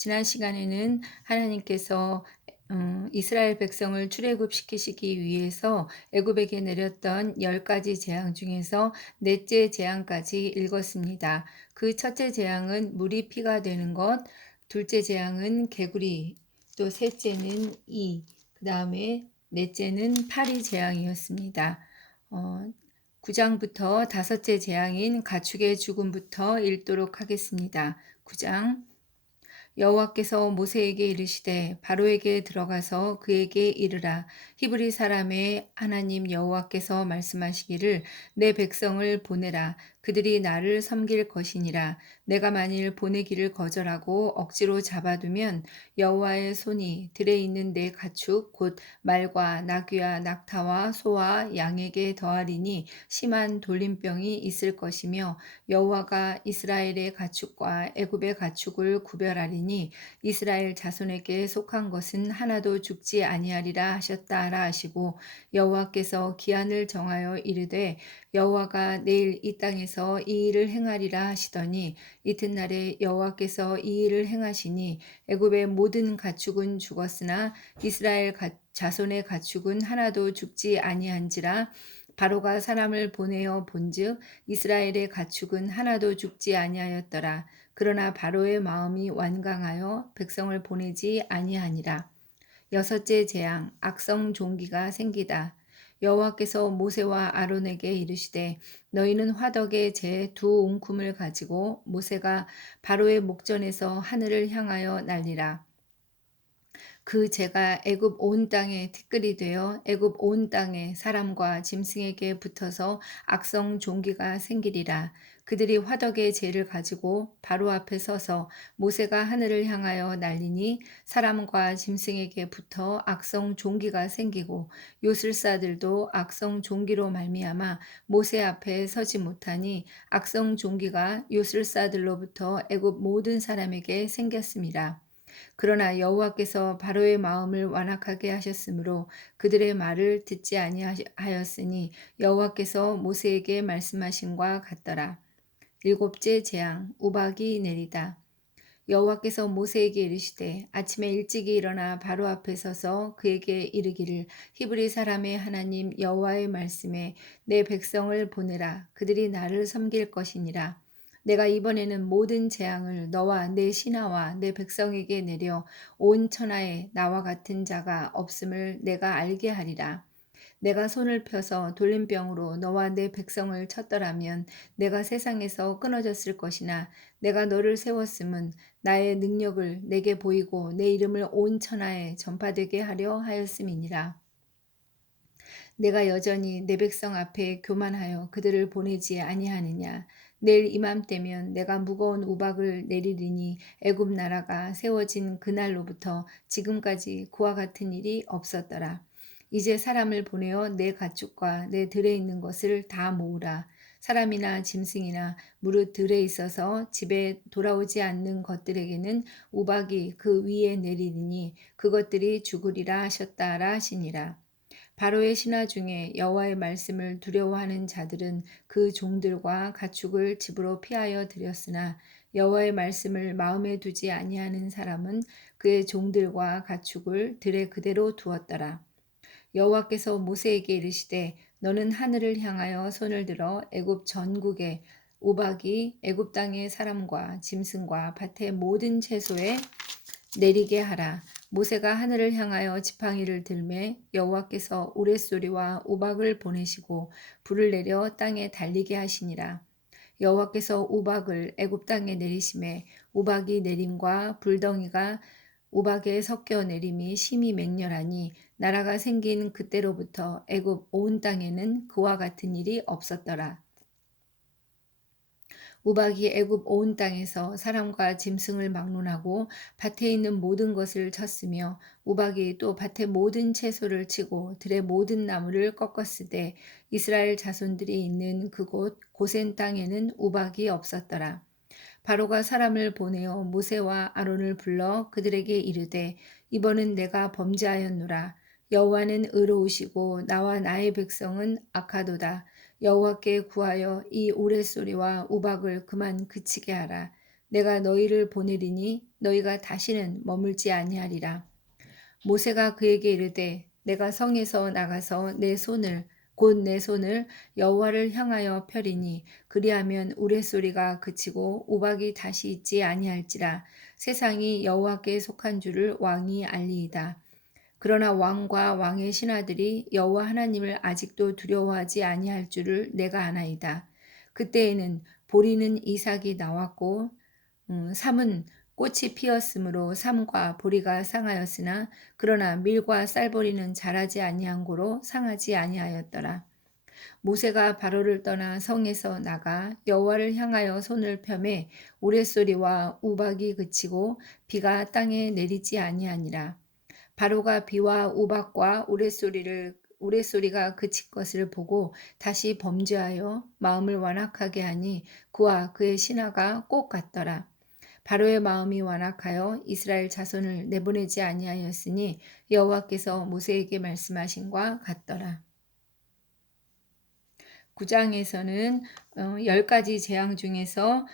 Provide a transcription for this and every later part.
지난 시간에는 하나님께서 이스라엘 백성을 출애굽시키시기 위해서 애굽에게 내렸던 10가지 재앙 중에서 넷째 재앙까지 읽었습니다. 그 첫째 재앙은 물이 피가 되는 것, 둘째 재앙은 개구리, 또 셋째는 그 다음에 넷째는 파리 재앙이었습니다. 어, 9장부터 다섯째 재앙인 가축의 죽음부터 읽도록 하겠습니다. 9장. 여호와께서 모세에게 이르시되 바로에게 들어가서 그에게 이르라. 히브리 사람의 하나님 여호와께서 말씀하시기를 내 백성을 보내라. 그들이 나를 섬길 것이니라. 내가 만일 보내기를 거절하고 억지로 잡아두면 여호와의 손이 들에 있는 내 가축 곧 말과 나귀와 낙타와 소와 양에게 더하리니 심한 돌림병이 있을 것이며 여호와가 이스라엘의 가축과 애굽의 가축을 구별하리니 이스라엘 자손에게 속한 것은 하나도 죽지 아니하리라 하셨다라 하시고 여호와께서 기한을 정하여 이르되 여호와가 내일 이 땅에서 이 일을 행하리라 하시더니 이튿날에 여호와께서 이 일을 행하시니 애굽의 모든 가축은 죽었으나 이스라엘 자손의 가축은 하나도 죽지 아니한지라. 바로가 사람을 보내어 본즉 이스라엘의 가축은 하나도 죽지 아니하였더라. 그러나 바로의 마음이 완강하여 백성을 보내지 아니하니라. 여섯째 재앙, 악성 종기가 생기다. 여호와께서 모세와 아론에게 이르시되 너희는 화덕에 재 두 웅큼을 가지고 모세가 바로의 목전에서 하늘을 향하여 날리라. 그 재가 애굽 온 땅에 티끌이 되어 애굽 온 땅에 사람과 짐승에게 붙어서 악성 종기가 생기리라. 그들이 화덕의 재를 가지고 바로 앞에 서서 모세가 하늘을 향하여 날리니 사람과 짐승에게 붙어 악성 종기가 생기고 요술사들도 악성 종기로 말미암아 모세 앞에 서지 못하니 악성 종기가 요술사들로부터 애굽 모든 사람에게 생겼습니다. 그러나 여호와께서 바로의 마음을 완악하게 하셨으므로 그들의 말을 듣지 아니하였으니 여호와께서 모세에게 말씀하신과 같더라. 일곱째 재앙, 우박이 내리다. 여호와께서 모세에게 이르시되 아침에 일찍이 일어나 바로 앞에 서서 그에게 이르기를 히브리 사람의 하나님 여호와의 말씀에 내 백성을 보내라. 그들이 나를 섬길 것이니라. 내가 이번에는 모든 재앙을 너와 내 신하와 내 백성에게 내려 온 천하에 나와 같은 자가 없음을 내가 알게 하리라. 내가 손을 펴서 돌림병으로 너와 내 백성을 쳤더라면 내가 세상에서 끊어졌을 것이나 내가 너를 세웠음은 나의 능력을 내게 보이고 내 이름을 온 천하에 전파되게 하려 하였음이니라. 내가 여전히 내 백성 앞에 교만하여 그들을 보내지 아니하느냐. 내일 이맘때면 내가 무거운 우박을 내리리니 애굽 나라가 세워진 그날로부터 지금까지 그와 같은 일이 없었더라. 이제 사람을 보내어 내 가축과 내 들에 있는 것을 다 모으라. 사람이나 짐승이나 무릇 들에 있어서 집에 돌아오지 않는 것들에게는 우박이 그 위에 내리리니 그것들이 죽으리라 하셨다라 하시니라. 바로의 신하 중에 여호와의 말씀을 두려워하는 자들은 그 종들과 가축을 집으로 피하여 들였으나 여호와의 말씀을 마음에 두지 아니하는 사람은 그의 종들과 가축을 들에 그대로 두었더라. 여호와께서 모세에게 이르시되 너는 하늘을 향하여 손을 들어 애굽 전국에 우박이 애굽 땅의 사람과 짐승과 밭의 모든 채소에 내리게 하라. 모세가 하늘을 향하여 지팡이를 들매 여호와께서 우레소리와 우박을 보내시고 불을 내려 땅에 달리게 하시니라. 여호와께서 우박을 애굽 땅에 내리심에 우박이 내림과 불덩이가 우박에 섞여 내림이 심히 맹렬하니 나라가 생긴 그때로부터 애굽 온 땅에는 그와 같은 일이 없었더라. 우박이 애굽 온 땅에서 사람과 짐승을 막론하고 밭에 있는 모든 것을 쳤으며 우박이 또 밭의 모든 채소를 치고 들의 모든 나무를 꺾었으되 이스라엘 자손들이 있는 그곳 고센 땅에는 우박이 없었더라. 바로가 사람을 보내어 모세와 아론을 불러 그들에게 이르되 이번은 내가 범죄하였노라. 여호와는 의로우시고 나와 나의 백성은 악하도다. 여호와께 구하여 이 우레소리와 우박을 그만 그치게 하라. 내가 너희를 보내리니 너희가 다시는 머물지 아니하리라. 모세가 그에게 이르되 내가 성에서 나가서 내 손을 여호와를 향하여 펴리니 그리하면 우레소리가 그치고 우박이 다시 있지 아니할지라. 세상이 여호와께 속한 줄을 왕이 알리이다. 그러나 왕과 왕의 신하들이 여호와 하나님을 아직도 두려워하지 아니할 줄을 내가 아나이다. 그때에는 보리는 이삭이 나왔고 삼은 꽃이 피었으므로 삼과 보리가 상하였으나 그러나 밀과 쌀보리는 자라지 아니한 고로 상하지 아니하였더라. 모세가 바로를 떠나 성에서 나가 여호와를 향하여 손을 펴매 우레소리와 우박이 그치고 비가 땅에 내리지 아니하니라. 바로가 비와 우박과 우레소리가 그칠 것을 보고 다시 범죄하여 마음을 완악하게 하니 그와 그의 신하가 꼭 같더라. 바로의 마음이 완악하여 이스라엘 자손을 내보내지 아니하였으니 여호와께서 모세에게 말씀하신과 같더라. 9장에서는 10가지 재앙 중에서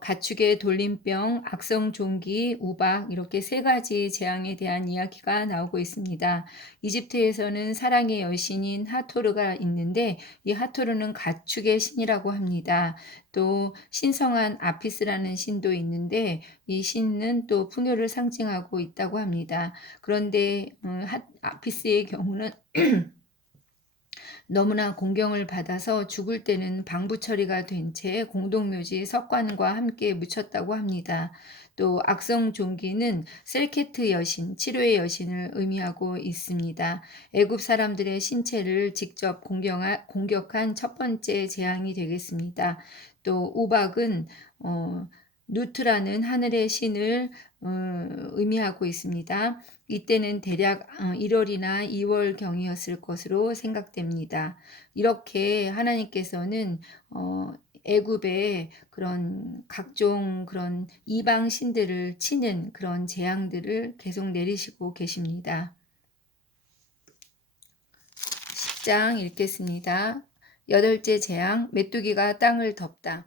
가축의 돌림병, 악성 종기, 우박 이렇게 3가지 재앙에 대한 이야기가 나오고 있습니다. 이집트에서는 사랑의 여신인 하토르가 있는데 이 하토르는 가축의 신이라고 합니다. 또 신성한 아피스라는 신도 있는데 이 신은 또 풍요를 상징하고 있다고 합니다. 그런데 아피스의 경우는 너무나 공경을 받아서 죽을 때는 방부 처리가 된 채 공동묘지 석관과 함께 묻혔다고 합니다. 또 악성 종기는 셀케트 여신, 치료의 여신을 의미하고 있습니다. 애굽 사람들의 신체를 직접 공격한 첫 번째 재앙이 되겠습니다. 또 우박은 누트라는 하늘의 신을 의미하고 있습니다. 이때는 대략 1월이나 2월경이었을 것으로 생각됩니다. 이렇게 하나님께서는 애굽의 그런 각종 그런 이방 신들을 치는 그런 재앙들을 계속 내리시고 계십니다. 10장 읽겠습니다. 8째 재앙, 메뚜기가 땅을 덮다.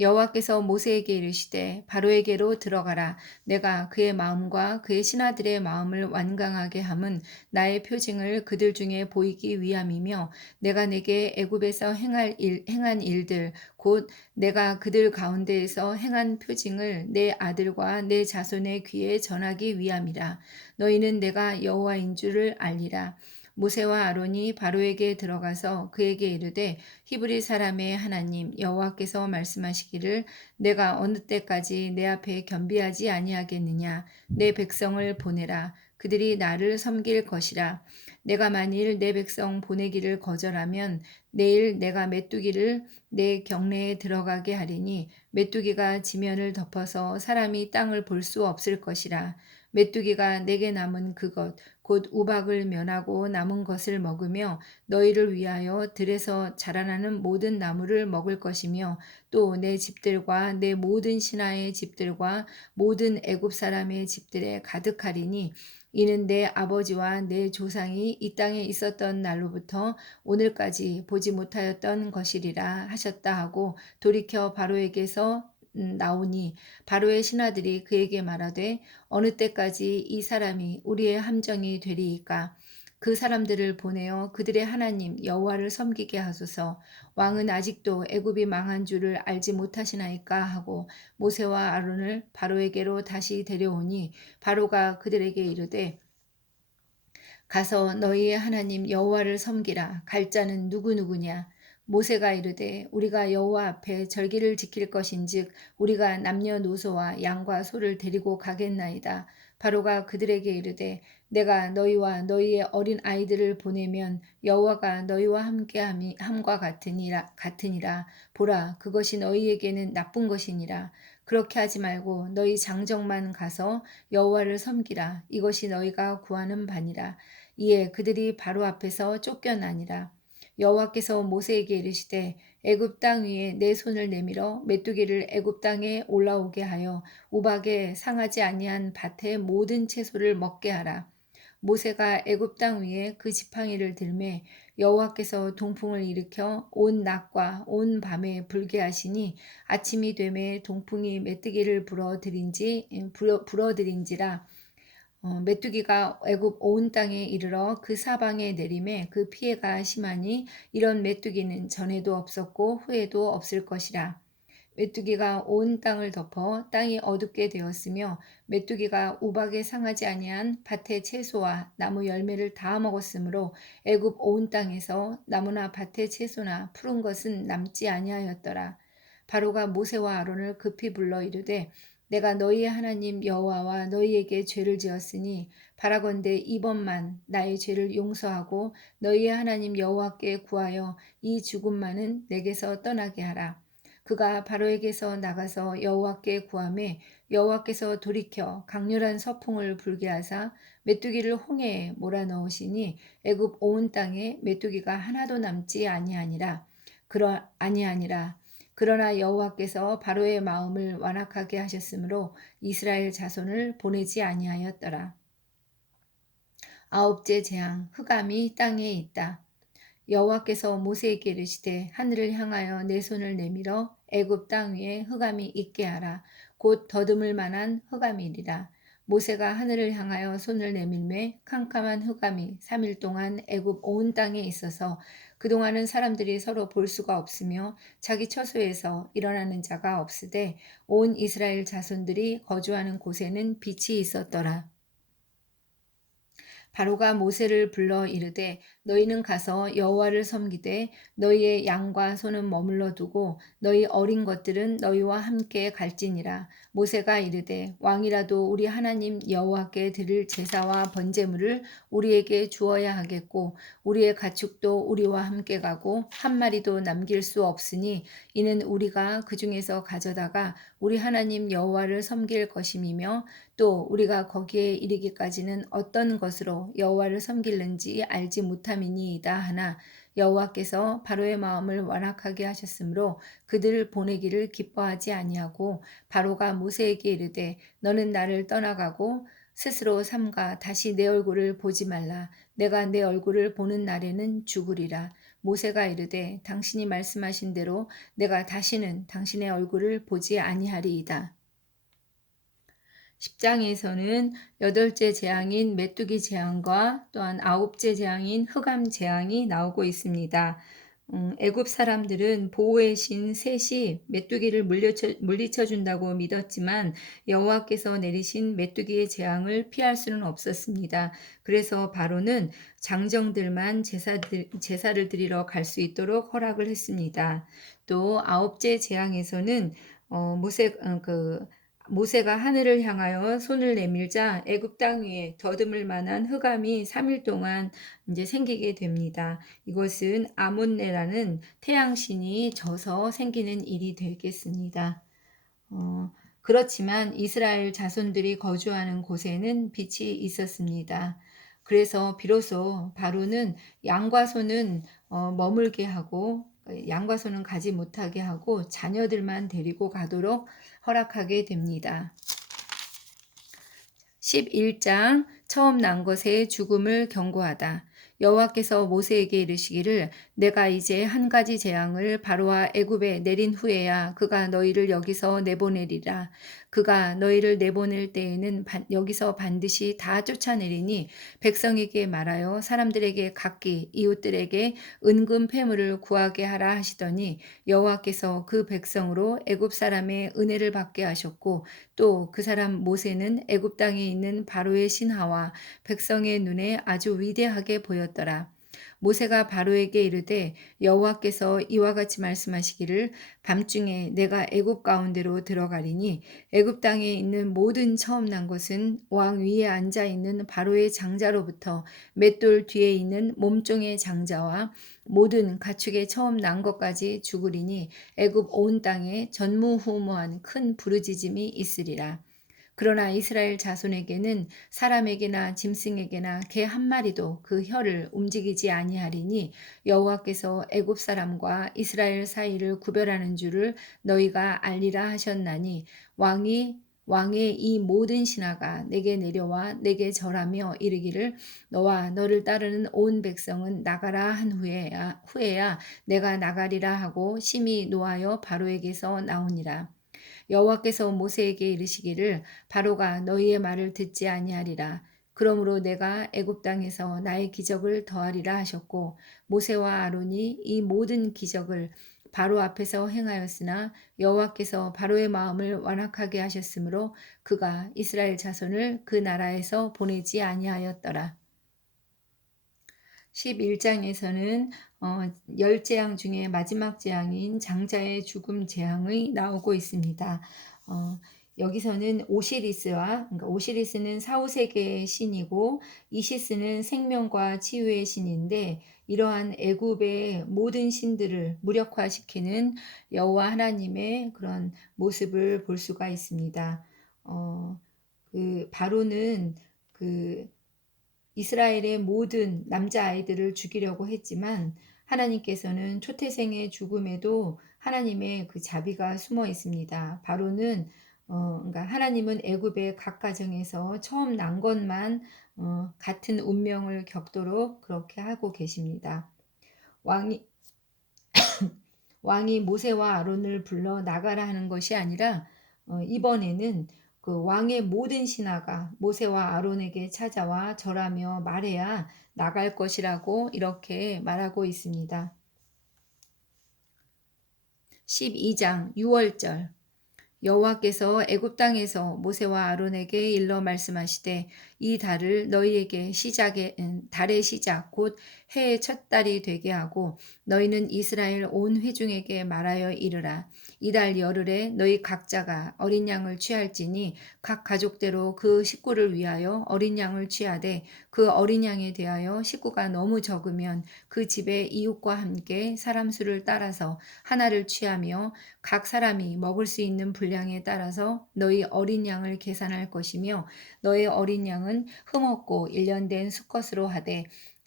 여호와께서 모세에게 이르시되 바로에게로 들어가라. 내가 그의 마음과 그의 신하들의 마음을 완강하게 함은 나의 표징을 그들 중에 보이기 위함이며 내가 내게 애굽에서 행한 일들 곧 내가 그들 가운데에서 행한 표징을 내 아들과 내 자손의 귀에 전하기 위함이라. 너희는 내가 여호와인 줄을 알리라. 모세와 아론이 바로에게 들어가서 그에게 이르되 히브리 사람의 하나님 여호와께서 말씀하시기를 내가 어느 때까지 내 앞에 겸비하지 아니하겠느냐. 내 백성을 보내라. 그들이 나를 섬길 것이라. 내가 만일 내 백성 보내기를 거절하면 내일 내가 메뚜기를 내 경내에 들어가게 하리니 메뚜기가 지면을 덮어서 사람이 땅을 볼 수 없을 것이라. 메뚜기가 내게 남은 그것 곧 우박을 면하고 남은 것을 먹으며 너희를 위하여 들에서 자라나는 모든 나무를 먹을 것이며 또 내 집들과 내 모든 신하의 집들과 모든 애굽 사람의 집들에 가득하리니 이는 내 아버지와 내 조상이 이 땅에 있었던 날로부터 오늘까지 보지 못하였던 것이리라 하셨다 하고 돌이켜 바로에게서 나오니 바로의 신하들이 그에게 말하되 어느 때까지 이 사람이 우리의 함정이 되리이까. 그 사람들을 보내어 그들의 하나님 여호와를 섬기게 하소서. 왕은 아직도 애굽이 망한 줄을 알지 못하시나이까 하고 모세와 아론을 바로에게로 다시 데려오니 바로가 그들에게 이르되 가서 너희의 하나님 여호와를 섬기라. 갈 자는 누구누구냐. 모세가 이르되 우리가 여호와 앞에 절기를 지킬 것인즉 우리가 남녀노소와 양과 소를 데리고 가겠나이다. 바로가 그들에게 이르되 내가 너희와 너희의 어린 아이들을 보내면 여호와가 너희와 함과 같으니라. 보라 그것이 너희에게는 나쁜 것이니라. 그렇게 하지 말고 너희 장정만 가서 여호와를 섬기라. 이것이 너희가 구하는 바니라. 이에 그들이 바로 앞에서 쫓겨나니라. 여호와께서 모세에게 이르시되 애굽 땅 위에 내 손을 내밀어 메뚜기를 애굽 땅에 올라오게 하여 우박에 상하지 아니한 밭의 모든 채소를 먹게 하라. 모세가 애굽 땅 위에 그 지팡이를 들매 여호와께서 동풍을 일으켜 온 낮과 온 밤에 불게 하시니 아침이 되매 동풍이 메뚜기를 불어들인지라. 메뚜기가 애굽 온 땅에 이르러 그 사방에 내림에 그 피해가 심하니 이런 메뚜기는 전에도 없었고 후에도 없을 것이라. 메뚜기가 온 땅을 덮어 땅이 어둡게 되었으며 메뚜기가 우박에 상하지 아니한 밭의 채소와 나무 열매를 다 먹었으므로 애굽 온 땅에서 나무나 밭의 채소나 푸른 것은 남지 아니하였더라. 바로가 모세와 아론을 급히 불러 이르되 내가 너희의 하나님 여호와와 너희에게 죄를 지었으니 바라건대 이번만 나의 죄를 용서하고 너희의 하나님 여호와께 구하여 이 죽음만은 내게서 떠나게 하라. 그가 바로에게서 나가서 여호와께 구하매 여호와께서 돌이켜 강렬한 서풍을 불게 하사 메뚜기를 홍해에 몰아넣으시니 애굽 온 땅에 메뚜기가 하나도 남지 아니하니라. 그러나 여호와께서 바로의 마음을 완악하게 하셨으므로 이스라엘 자손을 보내지 아니하였더라. 아홉째 재앙, 흑암이 땅에 있다. 여호와께서 모세에게 이르시되 하늘을 향하여 내 손을 내밀어 애굽 땅 위에 흑암이 있게 하라. 곧 더듬을 만한 흑암이리라. 모세가 하늘을 향하여 손을 내밀매 캄캄한 흑암이 3일 동안 애굽 온 땅에 있어서 그동안은 사람들이 서로 볼 수가 없으며 자기 처소에서 일어나는 자가 없으되 온 이스라엘 자손들이 거주하는 곳에는 빛이 있었더라. 바로가 모세를 불러 이르되 너희는 가서 여호와를 섬기되 너희의 양과 소는 머물러 두고 너희 어린 것들은 너희와 함께 갈지니라. 모세가 이르되 왕이라도 우리 하나님 여호와께 드릴 제사와 번제물을 우리에게 주어야 하겠고 우리의 가축도 우리와 함께 가고 한 마리도 남길 수 없으니 이는 우리가 그 중에서 가져다가 우리 하나님 여호와를 섬길 것임이며 또 우리가 거기에 이르기까지는 어떤 것으로 여호와를 섬길는지 알지 못함이니이다 하나 여호와께서 바로의 마음을 완악하게 하셨으므로 그들을 보내기를 기뻐하지 아니하고 바로가 모세에게 이르되 너는 나를 떠나가고 스스로 삼가 다시 내 얼굴을 보지 말라. 내가 내 얼굴을 보는 날에는 죽으리라. 모세가 이르되 당신이 말씀하신 대로 내가 다시는 당신의 얼굴을 보지 아니하리이다. 10장에서는 8째 재앙인 메뚜기 재앙과 또한 9째 재앙인 흑암 재앙이 나오고 있습니다. 애굽 사람들은 보호의 신 셋이 메뚜기를 물리쳐 준다고 믿었지만 여호와께서 내리신 메뚜기의 재앙을 피할 수는 없었습니다. 그래서 바로는 장정들만 제사를 드리러 갈 수 있도록 허락을 했습니다. 또 9째 재앙에서는 모세가 하늘을 향하여 손을 내밀자 애굽 땅 위에 더듬을 만한 흑암이 3일 동안 이제 생기게 됩니다. 이것은 아몬네라는 태양신이 져서 생기는 일이 되겠습니다. 그렇지만 이스라엘 자손들이 거주하는 곳에는 빛이 있었습니다. 그래서 비로소 바로는 양과 소는 머물게 하고 양과 소는 가지 못하게 하고 자녀들만 데리고 가도록 허락하게 됩니다. 11장 처음 난 것의 죽음을 경고하다. 여호와께서 모세에게 이르시기를 내가 이제 한 가지 재앙을 바로와 애굽에 내린 후에야 그가 너희를 여기서 내보내리라. 그가 너희를 내보낼 때에는 여기서 반드시 다 쫓아내리니 백성에게 말하여 사람들에게 각기 이웃들에게 은금 패물을 구하게 하라 하시더니 여호와께서 그 백성으로 애굽 사람의 은혜를 받게 하셨고 또 그 사람 모세는 애굽 땅에 있는 바로의 신하와 백성의 눈에 아주 위대하게 보였더라. 모세가 바로에게 이르되 여호와께서 이와 같이 말씀하시기를 밤중에 내가 애굽 가운데로 들어가리니 애굽 땅에 있는 모든 처음 난 것은 왕 위에 앉아 있는 바로의 장자로부터 맷돌 뒤에 있는 몸종의 장자와 모든 가축의 처음 난 것까지 죽으리니 애굽 온 땅에 전무후무한 큰 부르짖음이 있으리라. 그러나 이스라엘 자손에게는 사람에게나 짐승에게나 개 한 마리도 그 혀를 움직이지 아니하리니 여호와께서 애굽 사람과 이스라엘 사이를 구별하는 줄을 너희가 알리라 하셨나니 왕의 이 모든 신하가 내게 내려와 내게 절하며 이르기를 너와 너를 따르는 온 백성은 나가라 한 후에야 내가 나가리라 하고 심히 노하여 바로에게서 나오니라. 여호와께서 모세에게 이르시기를 바로가 너희의 말을 듣지 아니하리라. 그러므로 내가 애굽 땅에서 나의 기적을 더하리라 하셨고 모세와 아론이 이 모든 기적을 바로 앞에서 행하였으나 여호와께서 바로의 마음을 완악하게 하셨으므로 그가 이스라엘 자손을 그 나라에서 보내지 아니하였더라. 11장에서는 열 재앙 중에 마지막 재앙인 장자의 죽음 재앙이 나오고 있습니다. 어, 여기서는 그러니까 오시리스는 사후세계의 신이고 이시스는 생명과 치유의 신인데 이러한 애굽의 모든 신들을 무력화시키는 여호와 하나님의 그런 모습을 볼 수가 있습니다. 그 바로는 그 이스라엘의 모든 남자아이들을 죽이려고 했지만 하나님께서는 초태생의 죽음에도 하나님의 그 자비가 숨어 있습니다. 바로는 그러니까 하나님은 애굽의 각 가정에서 처음 난 것만 같은 운명을 겪도록 그렇게 하고 계십니다. 왕이 왕이 모세와 아론을 불러 나가라 하는 것이 아니라 이번에는 그 왕의 모든 신하가 모세와 아론에게 찾아와 절하며 말해야 나갈 것이라고 이렇게 말하고 있습니다. 12장 6월절 여호와께서 애굽 땅에서 모세와 아론에게 일러 말씀하시되 이 달을 너희에게 달의 시작 곧 해의 첫 달이 되게 하고 너희는 이스라엘 온 회중에게 말하여 이르라 이 달 열흘에 너희 각자가 어린 양을 취할지니 각 가족대로 그 식구를 위하여 어린 양을 취하되 그 어린 양에 대하여 식구가 너무 적으면 그 집의 이웃과 함께 사람 수를 따라서 하나를 취하며 각 사람이 먹을 수 있는 분량에 따라서 너희 어린 양을 계산할 것이며 너의 어린 양은 흠없고 일련된 수컷으로 하되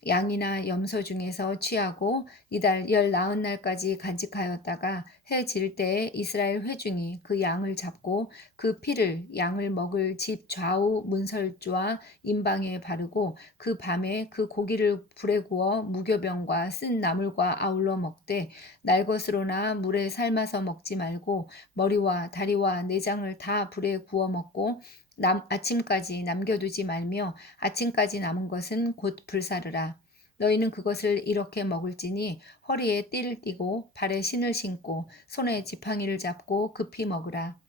양이나 염소 중에서 취하고 이달 19날까지 간직하였다가 해 질 때에 이스라엘 회중이 그 양을 잡고 그 피를 양을 먹을 집 좌우 문설주와 임방에 바르고 그 밤에 그 고기를 불에 구워 무교병과 쓴 나물과 아울러 먹되 날 것으로나 물에 삶아서 먹지 말고 머리와 다리와 내장을 다 불에 구워 먹고 아침까지 남겨두지 말며 아침까지 남은 것은 곧 불사르라. 너희는 그것을 이렇게 먹을지니 허리에 띠를 띠고 발에 신을 신고 손에 지팡이를 잡고 급히 먹으라.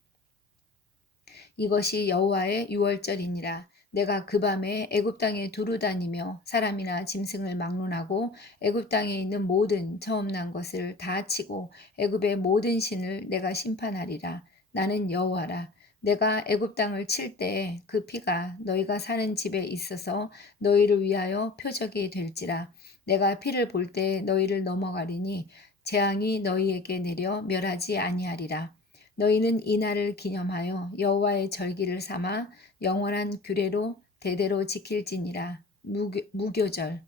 이것이 여호와의 유월절이니라. 내가 그 밤에 애굽 땅에 두루 다니며 사람이나 짐승을 막론하고 애굽 땅에 있는 모든 처음 난 것을 다 치고 애굽의 모든 신을 내가 심판하리라. 나는 여호와라. 내가 애굽 땅을 칠 때에 그 피가 너희가 사는 집에 있어서 너희를 위하여 표적이 될지라. 내가 피를 볼 때 너희를 넘어가리니 재앙이 너희에게 내려 멸하지 아니하리라. 너희는 이 날을 기념하여 여호와의 절기를 삼아 영원한 규례로 대대로 지킬지니라. 무교절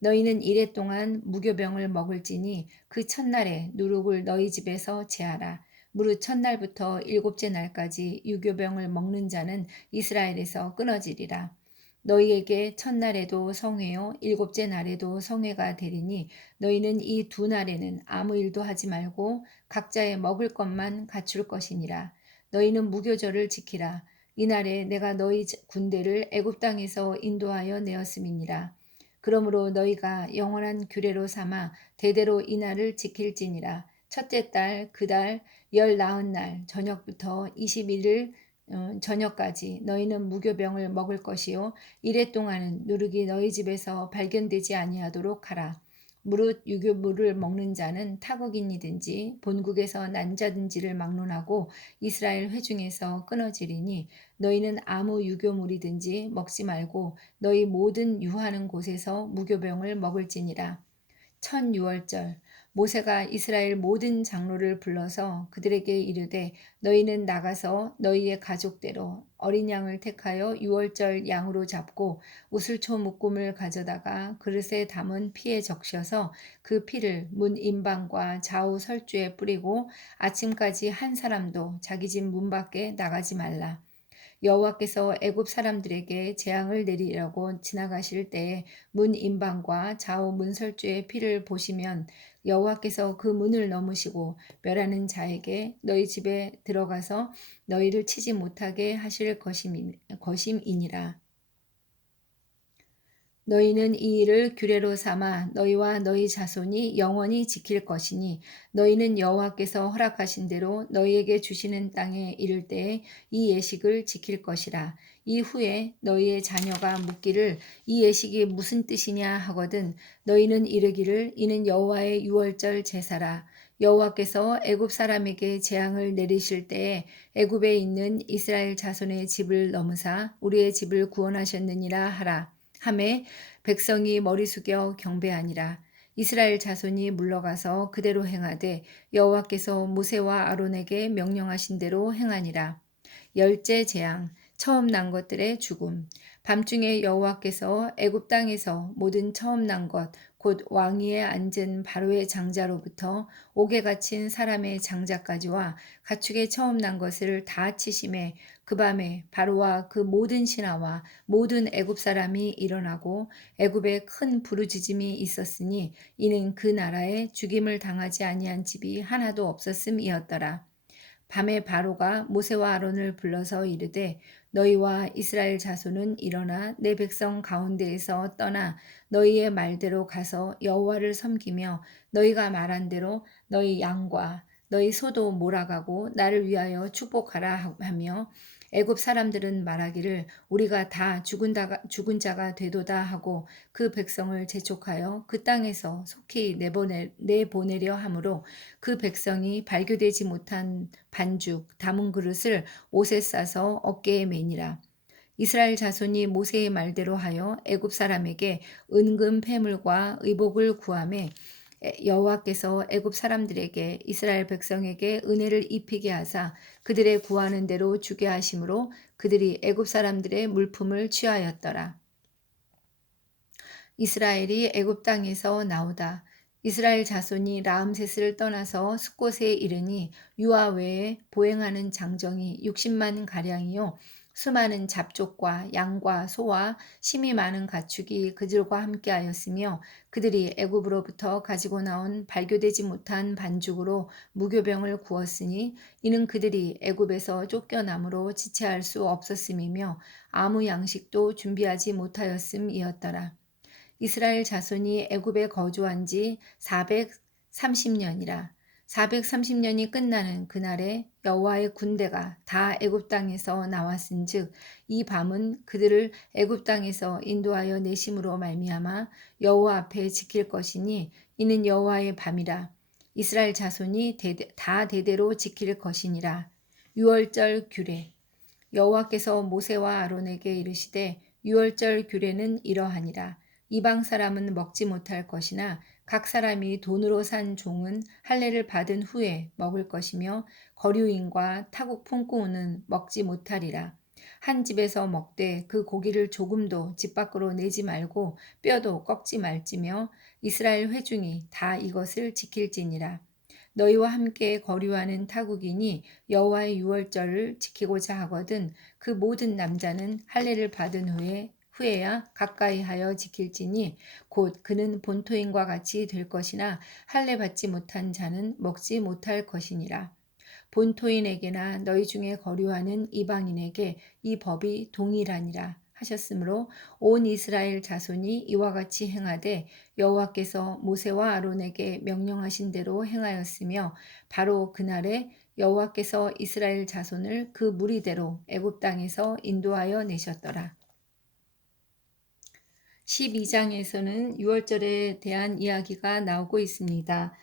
너희는 이래 동안 무교병을 먹을지니 그 첫날에 누룩을 너희 집에서 제하라. 무릇 첫날부터 일곱째 날까지 유교병을 먹는 자는 이스라엘에서 끊어지리라. 너희에게 첫날에도 성회요 일곱째 날에도 성회가 되리니 너희는 이 두 날에는 아무 일도 하지 말고 각자의 먹을 것만 갖출 것이니라. 너희는 무교절을 지키라. 이날에 내가 너희 군대를 애굽 땅에서 인도하여 내었음이니라. 그러므로 너희가 영원한 규례로 삼아 대대로 이날을 지킬지니라. 첫째 달 그 달 19날 저녁부터 21일 저녁까지 너희는 무교병을 먹을 것이요 이래 동안은 누룩이 너희 집에서 발견되지 아니하도록 하라. 무릇 유교물을 먹는 자는 타국인이든지 본국에서 난 자든지를 막론하고 이스라엘 회중에서 끊어지리니 너희는 아무 유교물이든지 먹지 말고 너희 모든 유하는 곳에서 무교병을 먹을지니라. 천유월절 모세가 이스라엘 모든 장로를 불러서 그들에게 이르되 너희는 나가서 너희의 가족대로 어린 양을 택하여 유월절 양으로 잡고 우슬초 묶음을 가져다가 그릇에 담은 피에 적셔서 그 피를 문 임방과 좌우 설주에 뿌리고 아침까지 한 사람도 자기 집 문 밖에 나가지 말라. 여호와께서 애굽 사람들에게 재앙을 내리려고 지나가실 때에 문 임방과 좌우 문설주의 피를 보시면 여호와께서 그 문을 넘으시고 멸하는 자에게 너희 집에 들어가서 너희를 치지 못하게 하실 것임이니라. 너희는 이 일을 규례로 삼아 너희와 너희 자손이 영원히 지킬 것이니 너희는 여호와께서 허락하신 대로 너희에게 주시는 땅에 이를 때에 이 예식을 지킬 것이라. 이후에 너희의 자녀가 묻기를 이 예식이 무슨 뜻이냐 하거든 너희는 이르기를 이는 여호와의 유월절 제사라. 여호와께서 애굽 사람에게 재앙을 내리실 때에 애굽에 있는 이스라엘 자손의 집을 넘으사 우리의 집을 구원하셨느니라 하라. 하매 백성이 머리 숙여 경배하니라. 이스라엘 자손이 물러가서 그대로 행하되 여호와께서 모세와 아론에게 명령하신 대로 행하니라. 열째 재앙, 처음 난 것들의 죽음. 밤중에 여호와께서 애굽 땅에서 모든 처음 난 것, 곧 왕위에 앉은 바로의 장자로부터 옥에 갇힌 사람의 장자까지와 가축의 처음 난 것을 다 치심에 그 밤에 바로와 그 모든 신하와 모든 애굽 사람이 일어나고 애굽에 큰 부르짖음이 있었으니 이는 그 나라에 죽임을 당하지 아니한 집이 하나도 없었음이었더라. 밤에 바로가 모세와 아론을 불러서 이르되 너희와 이스라엘 자손은 일어나 내 백성 가운데에서 떠나 너희의 말대로 가서 여호와를 섬기며 너희가 말한 대로 너희 양과 너희 소도 몰아가고 나를 위하여 축복하라 하며 애굽 사람들은 말하기를 우리가 다 죽은 자가 되도다 하고 그 백성을 재촉하여 그 땅에서 속히 내보내려 하므로 그 백성이 발교되지 못한 반죽 담은 그릇을 옷에 싸서 어깨에 매니라. 이스라엘 자손이 모세의 말대로 하여 애굽 사람에게 은금 패물과 의복을 구하매 여호와께서 애굽 사람들에게 이스라엘 백성에게 은혜를 입히게 하사 그들의 구하는 대로 주게 하심으로 그들이 애굽 사람들의 물품을 취하였더라. 이스라엘이 애굽 땅에서 나오다. 이스라엘 자손이 라암셋을 떠나서 숫곳에 이르니 유아 외에 보행하는 장정이 60만 가량이요 수많은 잡족과 양과 소와 심이 많은 가축이 그들과 함께하였으며 그들이 애굽으로부터 가지고 나온 발교되지 못한 반죽으로 무교병을 구웠으니 이는 그들이 애굽에서 쫓겨남으로 지체할 수 없었음이며 아무 양식도 준비하지 못하였음이었더라. 이스라엘 자손이 애굽에 거주한 지 430년이라. 430년이 끝나는 그날에 여호와의 군대가 다 애굽 땅에서 나왔은즉 이 밤은 그들을 애굽 땅에서 인도하여 내심으로 말미암아 여호와 앞에 지킬 것이니 이는 여호와의 밤이라. 이스라엘 자손이 다 대대로 지킬 것이니라. 유월절 규례. 여호와께서 모세와 아론에게 이르시되 유월절 규례는 이러하니라. 이방 사람은 먹지 못할 것이나 각 사람이 돈으로 산 종은 할례를 받은 후에 먹을 것이며 거류인과 타국 품꾼은 먹지 못하리라. 한 집에서 먹되 그 고기를 조금도 집 밖으로 내지 말고 뼈도 꺾지 말지며 이스라엘 회중이 다 이것을 지킬지니라. 너희와 함께 거류하는 타국인이 여호와의 유월절을 지키고자 하거든 그 모든 남자는 할례를 받은 후에야 가까이 하여 지킬지니 곧 그는 본토인과 같이 될 것이나 할례 받지 못한 자는 먹지 못할 것이니라. 본토인에게나 너희 중에 거류하는 이방인에게 이 법이 동일하니라 하셨으므로 온 이스라엘 자손이 이와 같이 행하되 여호와께서 모세와 아론에게 명령하신 대로 행하였으며 바로 그날에 여호와께서 이스라엘 자손을 그 무리대로 애굽 땅에서 인도하여 내셨더라. 12장에서는 유월절에 대한 이야기가 나오고 있습니다.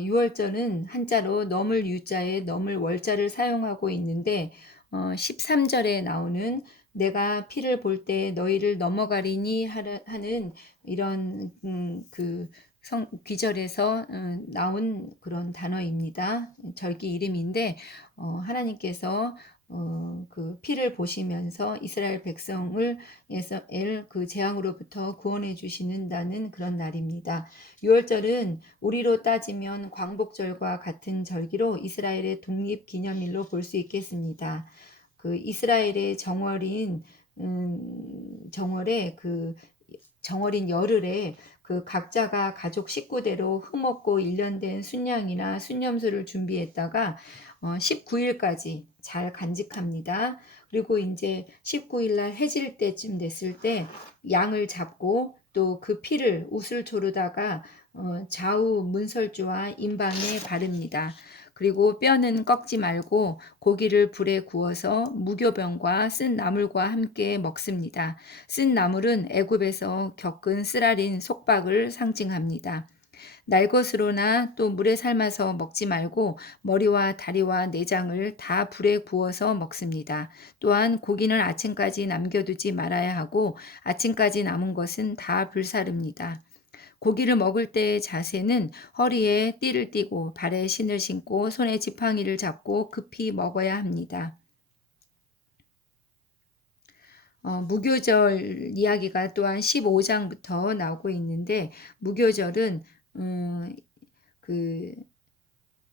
유월절은 한자로 넘을 유자에 넘을 월자를 사용하고 있는데 13절에 나오는 내가 피를 볼 때 너희를 넘어가리니 하는 이런 그 귀절에서 나온 그런 단어입니다. 절기 이름인데 하나님께서 그 피를 보시면서 이스라엘 백성을 그 재앙으로부터 구원해 주시는다는 그런 날입니다. 유월절은 우리로 따지면 광복절과 같은 절기로 이스라엘의 독립 기념일로 볼 수 있겠습니다. 그 이스라엘의 정월에 정월인 열흘에 그 각자가 가족 식구대로 흠없고 일련된 순양이나 순념소를 준비했다가 19 일까지 잘 간직합니다. 그리고 인제 19일 날 해질 때쯤 됐을 때 양을 잡고 또 그 피를 우슬초로다가 좌우 문설주와 임방에 바릅니다. 그리고 뼈는 꺾지 말고 고기를 불에 구워서 무교병과 쓴 나물과 함께 먹습니다. 쓴 나물은 애굽에서 겪은 쓰라린 속박을 상징합니다. 날 것으로나 또 물에 삶아서 먹지 말고 머리와 다리와 내장을 다 불에 구워서 먹습니다. 또한 고기는 아침까지 남겨두지 말아야 하고 아침까지 남은 것은 다 불사릅니다. 고기를 먹을 때의 자세는 허리에 띠를 띠고 발에 신을 신고 손에 지팡이를 잡고 급히 먹어야 합니다. 무교절 이야기가 또한 15 장부터 나오고 있는데 무교절은 음 그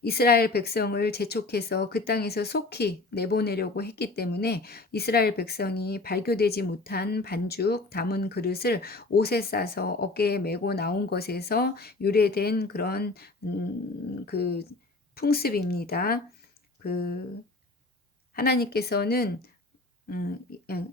이스라엘 백성을 재촉해서 그 땅에서 속히 내보내려고 했기 때문에 이스라엘 백성이 발교되지 못한 반죽 담은 그릇을 옷에 싸서 어깨에 메고 나온 것에서 유래된 그런 그 풍습입니다. 그 하나님께서는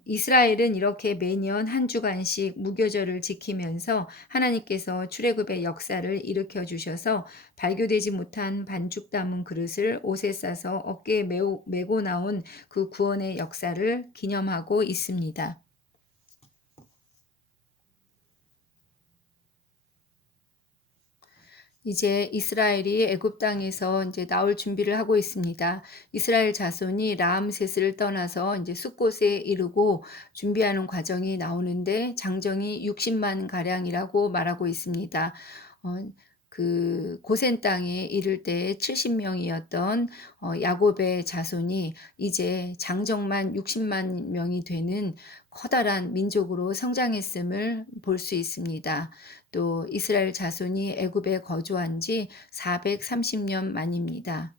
이스라엘은 이렇게 매년 한 주간씩 무교절을 지키면서 하나님께서 출애굽의 역사를 일으켜 주셔서 발교되지 못한 반죽 담은 그릇을 옷에 싸서 어깨에 메고 나온 그 구원의 역사를 기념하고 있습니다. 이제 이스라엘이 애굽 땅에서 이제 나올 준비를 하고 있습니다. 이스라엘 자손이 라암세스를 떠나서 이제 숫곳에 이르고 준비하는 과정이 나오는데 장정이 60만 가량이라고 말하고 있습니다. 어 그 고센 땅에 이를 때 70명이었던 야곱의 자손이 이제 장정만 60만 명이 되는 커다란 민족으로 성장했음을 볼 수 있습니다. 또 이스라엘 자손이 애굽에 거주한 지 430년 만입니다.